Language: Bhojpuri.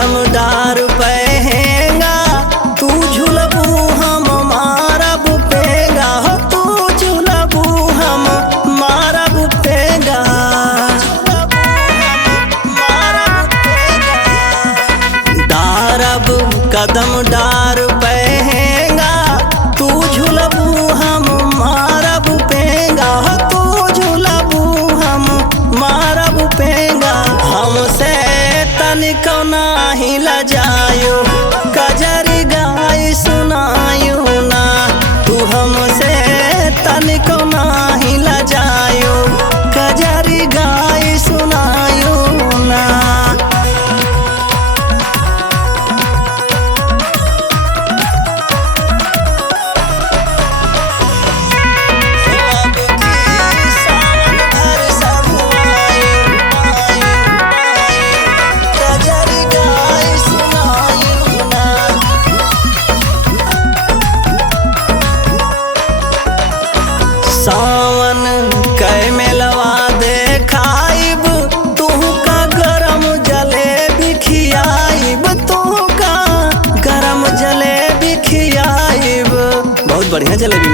कदम डार पहेंगा, तू झुलबू हम मारब पेंगा हो, तू झुलबू हम मारब पेंगा। डारब कदम डार पहेंगा, तू झुलबू हम मारब पेंगा हो, तू झुलबू हम मारब पेंगा। हमसे तनिको नाही लजायो, कजरी गाय सुनायो ना, तू हमसे तनिको नाही लजायो, कजरी गाय सुनायो ना। सावन कै मेलवा देखाइब, तू का गरम जलेबी खियाइब, तू का गरम जलेबी खियाइब। बहुत बढ़िया जलेबी